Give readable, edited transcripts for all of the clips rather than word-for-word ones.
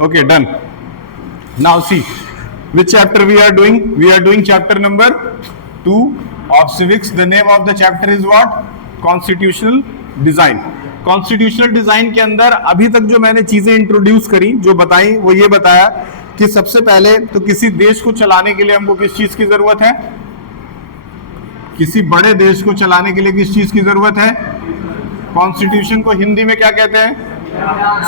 Okay, done. Now see, which chapter we are doing? We are doing chapter number 2 of civics. The name of the chapter is what? Constitutional design. Constitutional design के अंदर अभी तक जो मैंने चीजें introduce करी, जो बताई, वो ये बताया कि सबसे पहले तो किसी देश को चलाने के लिए हमको किस चीज की जरूरत है? किसी बड़े देश को चलाने के लिए किस चीज की जरूरत है? कॉन्स्टिट्यूशन को हिंदी में क्या कहते हैं?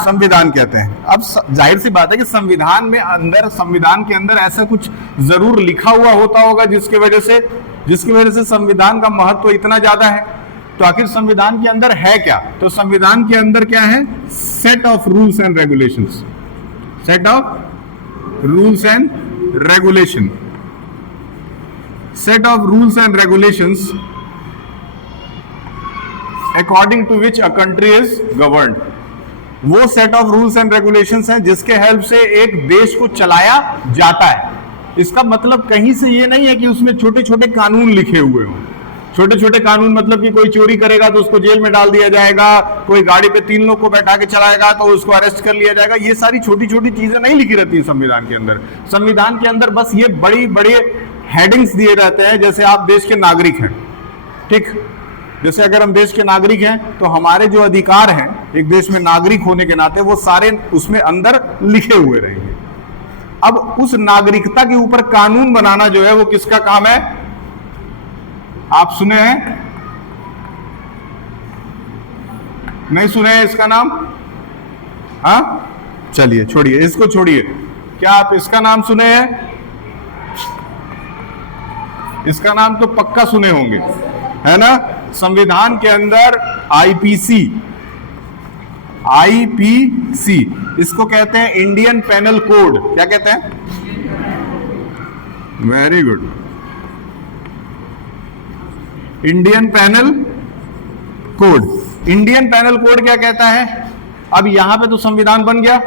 संविधान कहते हैं। अब जाहिर सी बात है कि संविधान के अंदर ऐसा कुछ जरूर लिखा हुआ होता होगा जिसकी वजह से संविधान का महत्व इतना ज्यादा है। तो आखिर संविधान के अंदर है क्या? तो संविधान के अंदर क्या है? Set of rules and regulations. Set of rules and regulation. Set of rules and regulations according to which a country is governed. वो set of rules and regulations हैं जिसके हेल्प से एक देश को चलाया जाता है। इसका मतलब कहीं से ये नहीं है कि उसमें छोटे छोटे कानून लिखे हुए हों। छोटे छोटे कानून मतलब कि कोई चोरी करेगा तो उसको जेल में डाल दिया जाएगा, कोई गाड़ी पे 3 लोग को बैठा के चलाएगा तो उसको अरेस्ट कर लिया जाएगा। ये सारी छोटी छोटी चीजें नहीं लिखी रहती संविधान के अंदर। संविधान के अंदर बस ये बड़ी बड़े हेडिंग्स दिए रहते हैं। जैसे आप देश के नागरिक हैं, ठीक, जैसे अगर हम देश के नागरिक हैं तो हमारे जो अधिकार हैं एक देश में नागरिक होने के नाते वो सारे उसमें अंदर लिखे हुए रहेंगे। अब उस नागरिकता के ऊपर कानून बनाना जो है वो किसका काम है? आप सुने हैं? नहीं सुने हैं इसका नाम? हाँ, चलिए छोड़िए, इसको छोड़िए। क्या आप इसका नाम सुने हैं? इसका नाम तो पक्का सुने होंगे, है ना? संविधान के अंदर आईपीसी इसको कहते हैं इंडियन पेनल कोड। क्या कहते हैं? Very good, Indian penal code. Indian penal code क्या कहता है? अब यहां पे तो संविधान बन गया।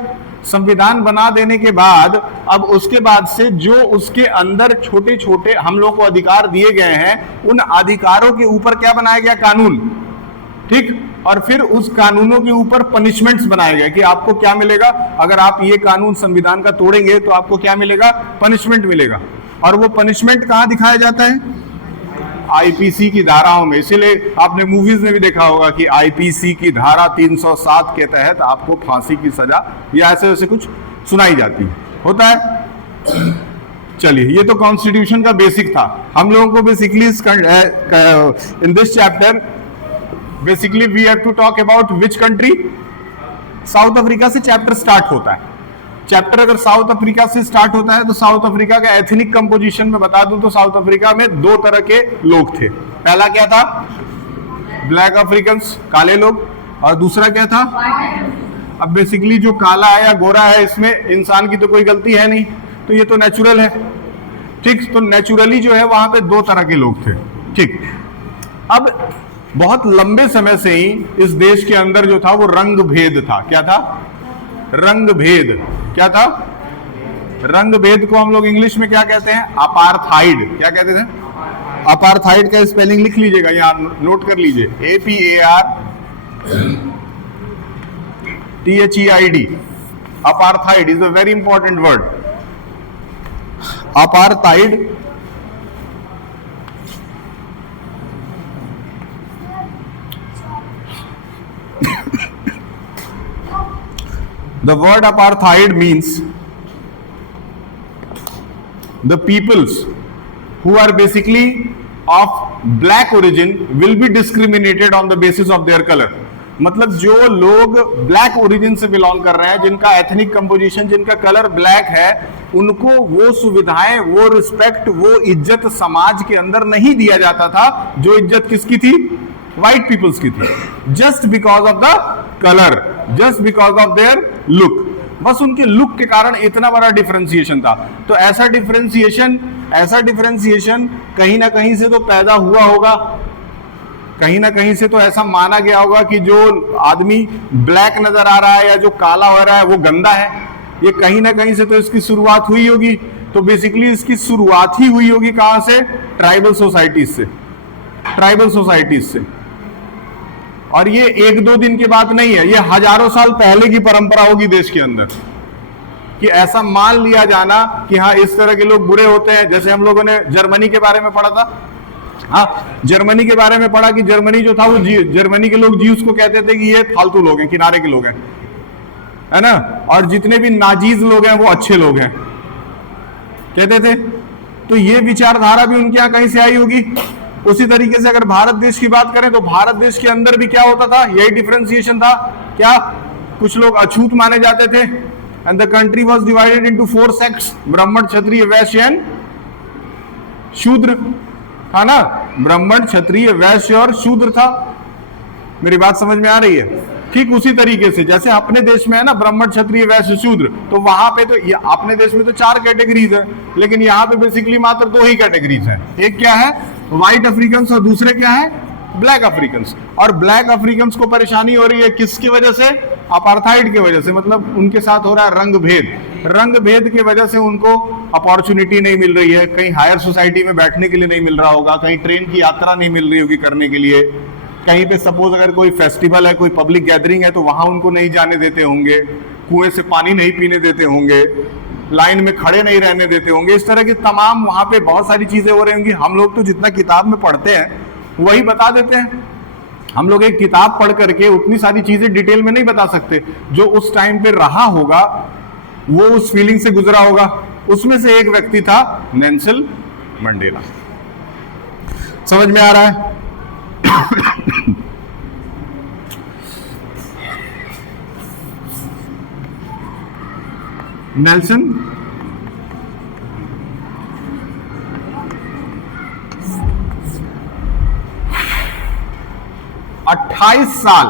संविधान बना देने के बाद अब उसके बाद से जो उसके अंदर छोटे छोटे हम लोग को अधिकार दिए गए हैं उन अधिकारों के ऊपर क्या बनाया गया? कानून, ठीक। और फिर उस कानूनों के ऊपर पनिशमेंट्स बनाए गए कि आपको क्या मिलेगा अगर आप ये कानून संविधान का तोड़ेंगे तो आपको क्या मिलेगा? पनिशमेंट मिलेगा। और वो पनिशमेंट कहां दिखाया जाता है? आईपीसी की धाराओं में। इसीलिए आपने मूवीज में भी देखा होगा कि आईपीसी की धारा 307 के तहत आपको फांसी की सजा या ऐसे वैसे कुछ सुनाई जाती होता है। चलिए, ये तो कॉन्स्टिट्यूशन का बेसिक था। हम लोगों को basically in this chapter basically we have to talk about which country? South Africa से चैप्टर स्टार्ट होता है। चैप्टर अगर साउथ अफ्रीका से स्टार्ट होता है तो साउथ अफ्रीका का एथनिक कंपोजिशन में बता दूं तो साउथ अफ्रीका में 2 तरह के लोग थे। पहला क्या था? ब्लैक अफ्रीकन, काले लोग। और दूसरा क्या था? अब बेसिकली जो काला है या गोरा है इसमें इंसान की तो कोई गलती है नहीं, तो ये तो नेचुरल है, ठीक। तो नेचुरली जो है वहां पे 2 तरह के लोग थे, ठीक। अब बहुत लंबे समय से ही इस देश के अंदर जो था वो रंग भेद था। क्या था? रंग भेद। क्या था? रंग भेद को हम लोग इंग्लिश में क्या कहते हैं? अपार्थाइड। क्या कहते थे? अपार्थाइड का स्पेलिंग लिख लीजिएगा, यहां नोट कर लीजिए, APARTHEID। Apartheid is a very important word. Apartheid the word apartheid means the peoples who are basically of black origin will be discriminated on the basis of their color। मतलब जो लोग black origin से belong कर रहे हैं, जिनका ethnic composition, जिनका colour black है, उनको वो सुविधाएं, वो रिस्पेक्ट, वो इज्जत समाज के अंदर नहीं दिया जाता था जो इज्जत किसकी थी? व्हाइट पीपल्स की थी। Just because of the colour, just because of their look, बस उनके लुक के कारण इतना बड़ा डिफरेंशिएशन था। तो ऐसा डिफरेंशिएशन कहीं ना कहीं से तो पैदा हुआ होगा, कहीं ना कहीं से तो ऐसा माना गया होगा कि जो आदमी ब्लैक नजर आ रहा है या जो काला हो रहा है वो गंदा है। ये कहीं ना कहीं से तो इसकी शुरुआत हुई होगी। तो बेसिकली इसकी शुरुआत ही हुई होगी कहां से? ट्राइबल सोसाइटीज से। ट्राइबल सोसाइटीज से, और ये एक दो दिन की बात नहीं है, ये हजारों साल पहले की परंपरा होगी देश के अंदर कि ऐसा मान लिया जाना कि हाँ इस तरह के लोग बुरे होते हैं। जैसे हम लोगों ने जर्मनी के बारे में पढ़ा था, हाँ जर्मनी के बारे में पढ़ा कि जर्मनी जो था वो जर्मनी के लोग ज्यूस को कहते थे कि ये फालतू लोग हैं, किनारे के लोग हैं, है ना, और जितने भी नाजीज लोग हैं वो अच्छे लोग हैं कहते थे। तो ये विचारधारा भी उनके यहाँ कहीं से आई होगी। उसी तरीके से अगर भारत देश की बात करें तो भारत देश के अंदर भी क्या होता था, यही डिफरेंशिएशन था। क्या कुछ लोग अछूत माने जाते थे, and the country was divided into 4 sects, ब्राह्मण क्षत्रिय वैश्य एंड शूद्र था ना, ब्राह्मण क्षत्रिय वैश्य और शूद्र था। मेरी बात समझ में आ रही है? ठीक उसी तरीके से जैसे अपने देश में है ना ब्राह्मण क्षत्रिय वैश्य शूद्र, तो वहां पे तो अपने देश में तो 4 कैटेगरीज है, लेकिन यहाँ पे बेसिकली मात्र 2 ही कैटेगरीज है। एक क्या है, व्हाइट अफ्रीकन, और दूसरे क्या है, ब्लैक अफ्रीकन। और ब्लैक अफ्रीकन को परेशानी हो रही है किसकी वजह से, अपार्थाइड की वजह से, मतलब उनके साथ हो रहा है रंग भेद। रंग भेद की वजह से उनको अपॉर्चुनिटी नहीं मिल रही है, कहीं हायर सोसाइटी में बैठने के लिए नहीं मिल रहा होगा, कहीं ट्रेन की यात्रा नहीं मिल रही होगी करने के लिए, कहीं पे सपोज अगर कोई फेस्टिवल है, कोई पब्लिक गैदरिंग है तो वहां उनको नहीं जाने देते होंगे, कुएं से पानी नहीं पीने देते होंगे, लाइन में खड़े नहीं रहने देते होंगे। इस तरह की तमाम वहां पे बहुत सारी चीजें हो रही होंगी। हम लोग तो जितना किताब में पढ़ते हैं वही बता देते हैं। हम लोग एक किताब पढ़ करके उतनी सारी चीजें डिटेल में नहीं बता सकते। जो उस टाइम पे रहा होगा वो उस फीलिंग से गुजरा होगा। उसमें से एक व्यक्ति था नेल्सन मंडेला। समझ में आ रहा है? नेल्सन अट्ठाईस साल,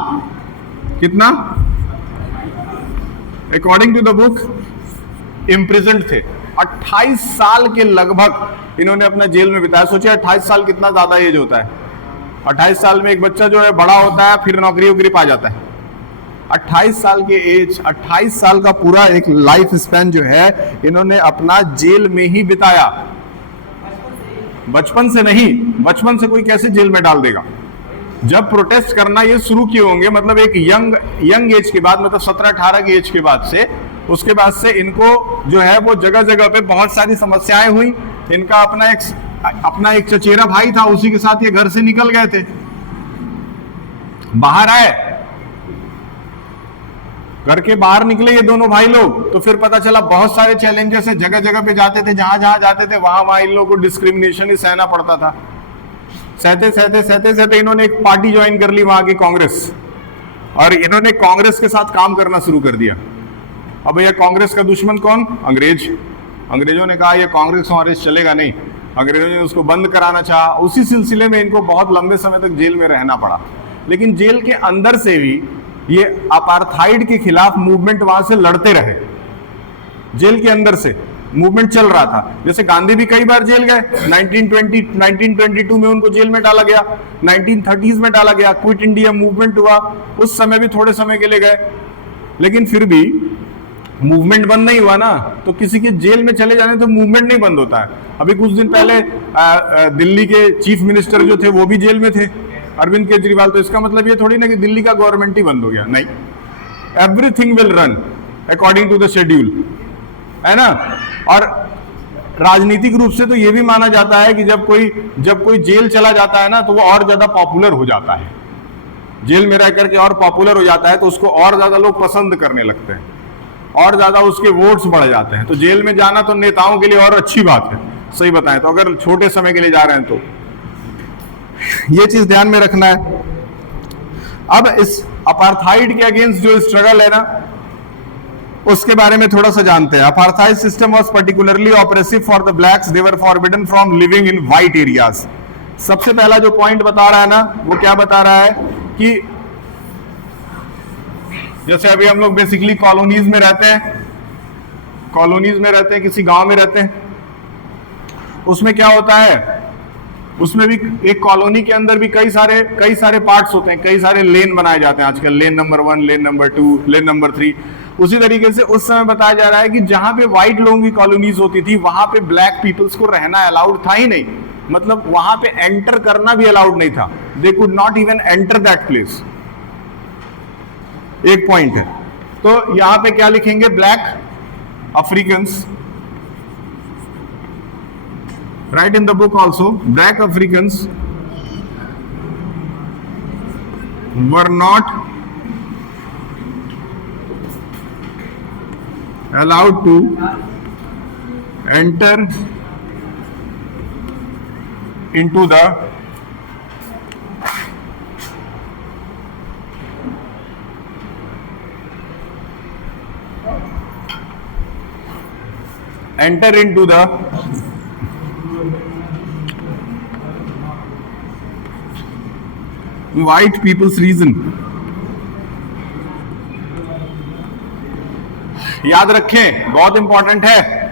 कितना according to the book imprisoned थे। 28 साल के लगभग इन्होंने अपना जेल में बिताया। सोचिए 28 साल कितना ज्यादा एज होता है। 28 साल में एक बच्चा जो है बड़ा होता है, फिर नौकरी वोकरी पा जाता है। 28 साल के एज, 28 साल का पूरा एक लाइफ स्पैन जो है इन्होंने अपना जेल में ही बिताया। बचपन से नहीं, बचपन से कोई कैसे जेल में डाल देगा। जब प्रोटेस्ट करना ये शुरू किए होंगे, मतलब एक यंग एज के बाद, मतलब 17-18 की एज के बाद से, उसके बाद से इनको जो है वो जगह जगह पे बहुत सारी समस्याएं हुई। इनका अपना एक चचेरा भाई था, उसी के साथ ये घर से निकल गए थे, बाहर आए, घर के बाहर निकले ये दोनों भाई लोग, तो फिर पता चला बहुत सारे चैलेंजेस है। जगह जगह पे जाते थे, जहां जहां जाते थे वहां इन लोगों को डिस्क्रिमिनेशन ही सहना पड़ता था। सहते इन्होंने एक पार्टी ज्वाइन कर ली वहां की, कांग्रेस, और इन्होंने कांग्रेस के साथ काम करना शुरू कर दिया। अब भैया कांग्रेस का दुश्मन कौन? अंग्रेज। अंग्रेजों ने कहा ये कांग्रेस चलेगा नहीं, अंग्रेजों ने उसको बंद कराना चाहा। उसी सिलसिले में इनको बहुत लंबे समय तक जेल में रहना पड़ा। लेकिन जेल के अंदर से भी ये अपार्थाइड के खिलाफ मूवमेंट वहां से लड़ते रहे। जेल के अंदर से मूवमेंट चल रहा था। जैसे गांधी भी कई बार जेल गए, 1922 में उनको जेल में डाला गया, 1930s में डाला गया, क्विट इंडिया मूवमेंट हुआ, उस समय भी थोड़े समय के लिए गए, लेकिन फिर भी मूवमेंट बंद नहीं हुआ ना। तो किसी के जेल में चले जाने तो मूवमेंट नहीं बंद होता है। अभी कुछ दिन पहले दिल्ली के चीफ मिनिस्टर जो थे वो भी जेल में थे, अरविंद केजरीवाल। तो इसका मतलब ये थोड़ी ना कि दिल्ली का गवर्नमेंट ही बंद हो गया, नहीं, everything will run according to the schedule, है ना। और राजनीतिक रूप से तो ये भी माना जाता है कि जब कोई जेल चला जाता है ना तो वो और ज्यादा पॉपुलर हो जाता है। जेल में रह करके और पॉपुलर हो जाता है तो उसको और ज्यादा लोग पसंद करने लगते हैं, और ज्यादा उसके वोट्स बढ़ जाते हैं। तो जेल में जाना तो नेताओं के लिए और अच्छी बात है, सही बताएं तो, अगर छोटे समय के लिए जा रहे हैं तो ये चीज ध्यान में रखना है। अब इस अपार्थाइड के अगेंस्ट जो स्ट्रगल है ना, उसके बारे में थोड़ा सा जानते हैं। Apartheid system was particularly oppressive for the blacks, they were forbidden from living in white areas. सबसे पहला जो पॉइंट बता रहा है ना, वो क्या बता रहा है कि जैसे अभी हम लोग बेसिकली कॉलोनीज में रहते हैं, किसी गांव में रहते हैं, उसमें क्या होता है, उसमें भी एक कॉलोनी के अंदर भी कई सारे पार्ट्स होते हैं, कई सारे लेन बनाए जाते हैं आजकल, lane number 1, lane number 2, lane number 3। उसी तरीके से उस समय बताया जा रहा है कि जहां पे व्हाइट लोगों की कॉलोनीज होती थी वहां पे ब्लैक पीपल्स को रहना अलाउड था ही नहीं, मतलब वहां पे एंटर करना भी अलाउड नहीं था। They could not even enter that place. एक पॉइंट है। तो यहां पे क्या लिखेंगे, black Africans, right in the book also, black Africans were not allowed to enter into the white people's reason। याद रखें, बहुत इंपॉर्टेंट है।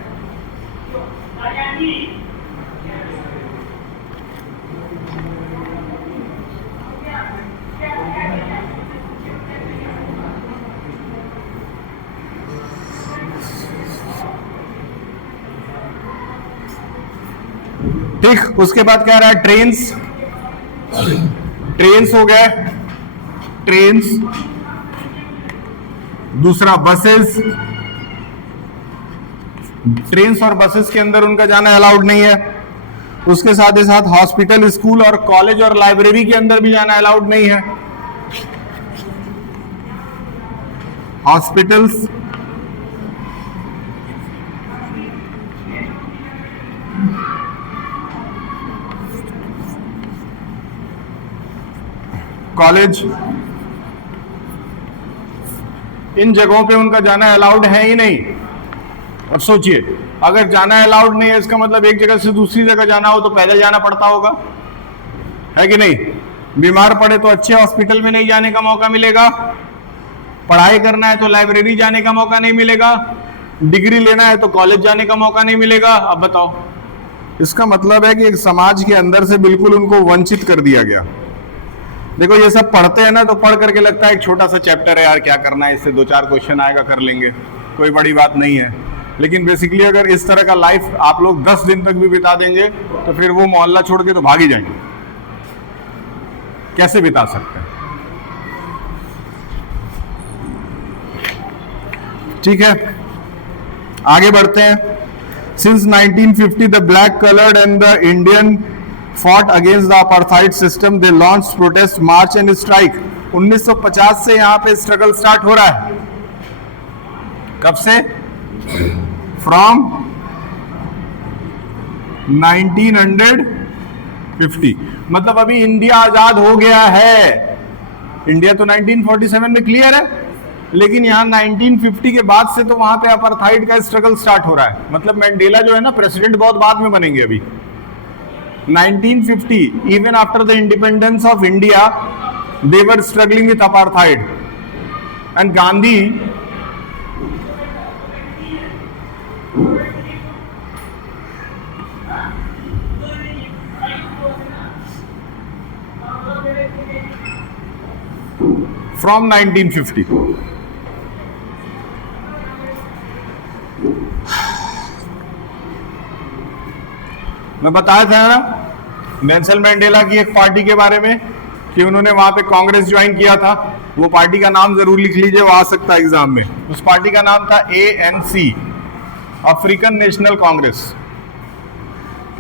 ठीक, उसके बाद कह रहा है ट्रेन्स, ट्रेन्स हो गए, ट्रेन्स, दूसरा बसेस, ट्रेन्स और बसेस के अंदर उनका जाना अलाउड नहीं है। उसके साथ ही साथ हॉस्पिटल, स्कूल और कॉलेज और लाइब्रेरी के अंदर भी जाना अलाउड नहीं है। हॉस्पिटल्स, कॉलेज, इन जगहों पे उनका जाना अलाउड है ही नहीं। अब सोचिए, अगर जाना अलाउड नहीं है इसका मतलब एक जगह से दूसरी जगह जाना हो तो पैदल जाना पड़ता होगा, है कि नहीं? बीमार पड़े तो अच्छे हॉस्पिटल में नहीं जाने का मौका मिलेगा, पढ़ाई करना है तो लाइब्रेरी जाने का मौका नहीं मिलेगा, डिग्री लेना है तो कॉलेज जाने का मौका नहीं मिलेगा। अब बताओ, इसका मतलब है कि एक समाज के अंदर से बिल्कुल उनको वंचित कर दिया गया। देखो, ये सब पढ़ते हैं ना तो पढ़ करके लगता है एक छोटा सा चैप्टर है यार, क्या करना है इससे, 2-4 क्वेश्चन आएगा कर लेंगे, कोई बड़ी बात नहीं है। लेकिन बेसिकली अगर इस तरह का लाइफ आप लोग 10 दिन तक भी बिता देंगे तो फिर वो मोहल्ला छोड़ के तो भाग ही जाएंगे। कैसे बिता सकते हैं? ठीक है, आगे बढ़ते हैं। Since 1950 the black coloured and the Indian fought against the apartheid system, they launched protest, march and strike। 1950 से यहाँ पे स्ट्रगल स्टार्ट हो रहा है। कब से? फ्रॉम 1950, मतलब अभी इंडिया आजाद हो गया है। इंडिया तो 1947 में क्लियर है, लेकिन यहाँ 1950 के बाद से तो वहां पे अपार्थाइड का स्ट्रगल स्टार्ट हो रहा है। मतलब मैंडेला जो है ना, प्रेसिडेंट बहुत बाद में बनेंगे। अभी 1950, even after the independence of India, they were struggling with apartheid, and Gandhi from 1950। मैं बताया था ना नेल्सन मैंडेला की एक पार्टी के बारे में कि उन्होंने वहां पे कांग्रेस ज्वाइन किया था। वो पार्टी का नाम जरूर लिख लीजिए, वो आ सकता है एग्जाम में। उस पार्टी का नाम था ANC, अफ्रीकन नेशनल कांग्रेस।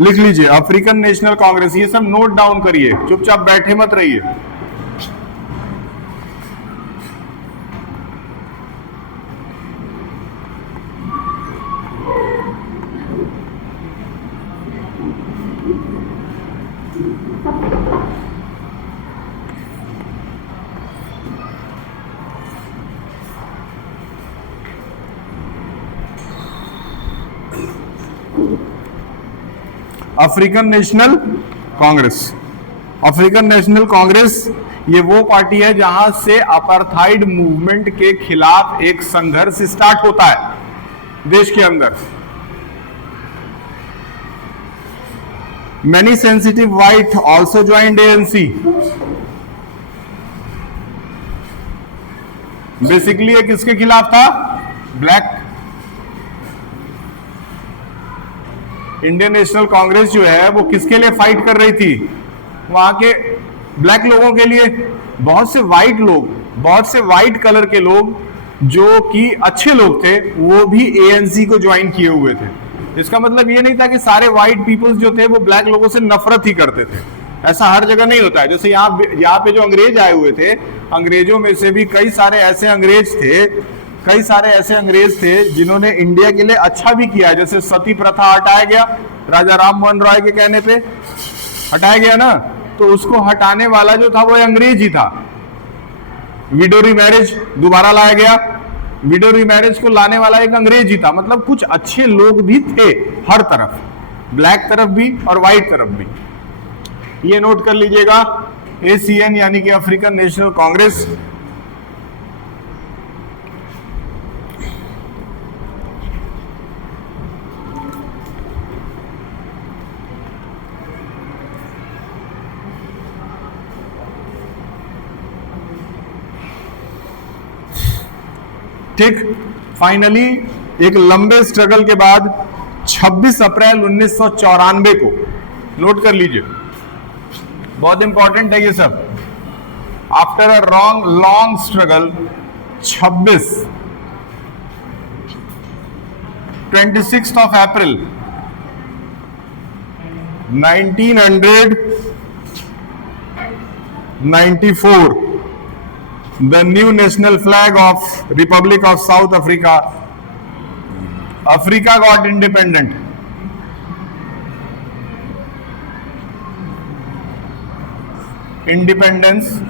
लिख लीजिए, अफ्रीकन नेशनल कांग्रेस। ये सब नोट डाउन करिए, चुपचाप बैठे मत रहिए। African national Congress, African national Congress ये वो पार्टी है जहां से अपार्थाइड मूवमेंट के खिलाफ एक संघर्ष स्टार्ट होता है देश के अंदर। Many sensitive white also joined ANC। Basically ये किसके खिलाफ था? ब्लैक। इंडियन नेशनल कांग्रेस जो है वो किसके लिए फाइट कर रही थी? वहां के ब्लैक लोगों के लिए। बहुत से व्हाइट लोग बहुत से व्हाइट कलर के लोग जो कि अच्छे लोग थे वो भी एएनसी को ज्वाइन किए हुए थे। इसका मतलब ये नहीं था कि सारे व्हाइट पीपल्स जो थे वो ब्लैक लोगों से नफरत ही करते थे, ऐसा हर जगह नहीं होता है। जैसे यहाँ पे जो अंग्रेज आए हुए थे, अंग्रेजों में से भी कई सारे ऐसे अंग्रेज थे जिन्होंने इंडिया के लिए अच्छा भी किया। जैसे सती प्रथा हटाया गया, राजा राम मोहन रॉय के कहने पे हटाया गया ना, तो उसको हटाने वाला जो था वो अंग्रेज ही था। विडो रीमैरिज दोबारा लाया गया, विडो रीमैरिज को लाने वाला एक अंग्रेज ही था। मतलब कुछ अच्छे लोग भी थे हर तरफ, ब्लैक तरफ भी और व्हाइट तरफ भी। ये नोट कर लीजिएगा, ACN यानी कि अफ्रीकन नेशनल कांग्रेस। ठीक, फाइनली एक लंबे स्ट्रगल के बाद 26 अप्रैल 1994 को, नोट कर लीजिए, बहुत इंपॉर्टेंट है ये सब। After a long struggle 26 of April 1994, the new national flag of Republic of South Africa got independent. Independence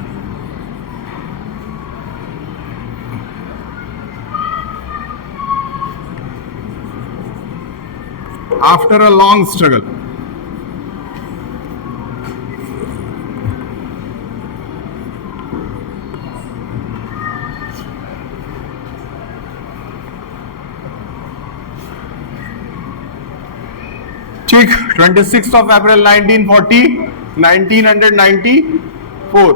after a long struggle. ठीक, 26 of April 1994,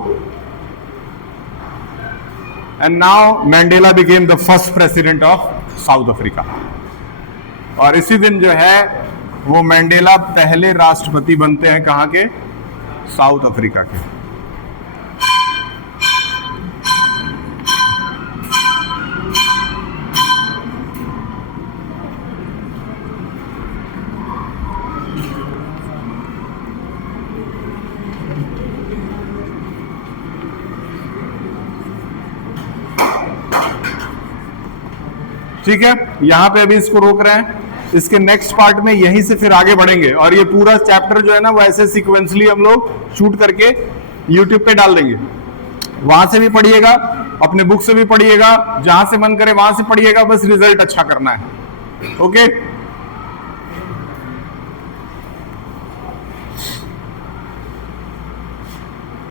and now Mandela became the first president of South Africa. और इसी दिन जो है वो mandala पहले राष्ट्रपति बनते हैं, कहां के? साउथ अफ्रीका के। ठीक है, यहां पे अभी इसको रोक रहे हैं। इसके नेक्स्ट पार्ट में यहीं से फिर आगे बढ़ेंगे, और ये पूरा चैप्टर जो है ना वो ऐसे सीक्वेंसली हम लोग शूट करके यूट्यूब पे डाल देंगे। वहां से भी पढ़िएगा, अपने बुक से भी पढ़िएगा, जहां से मन करे वहां से पढ़िएगा, बस रिजल्ट अच्छा करना है। ओके।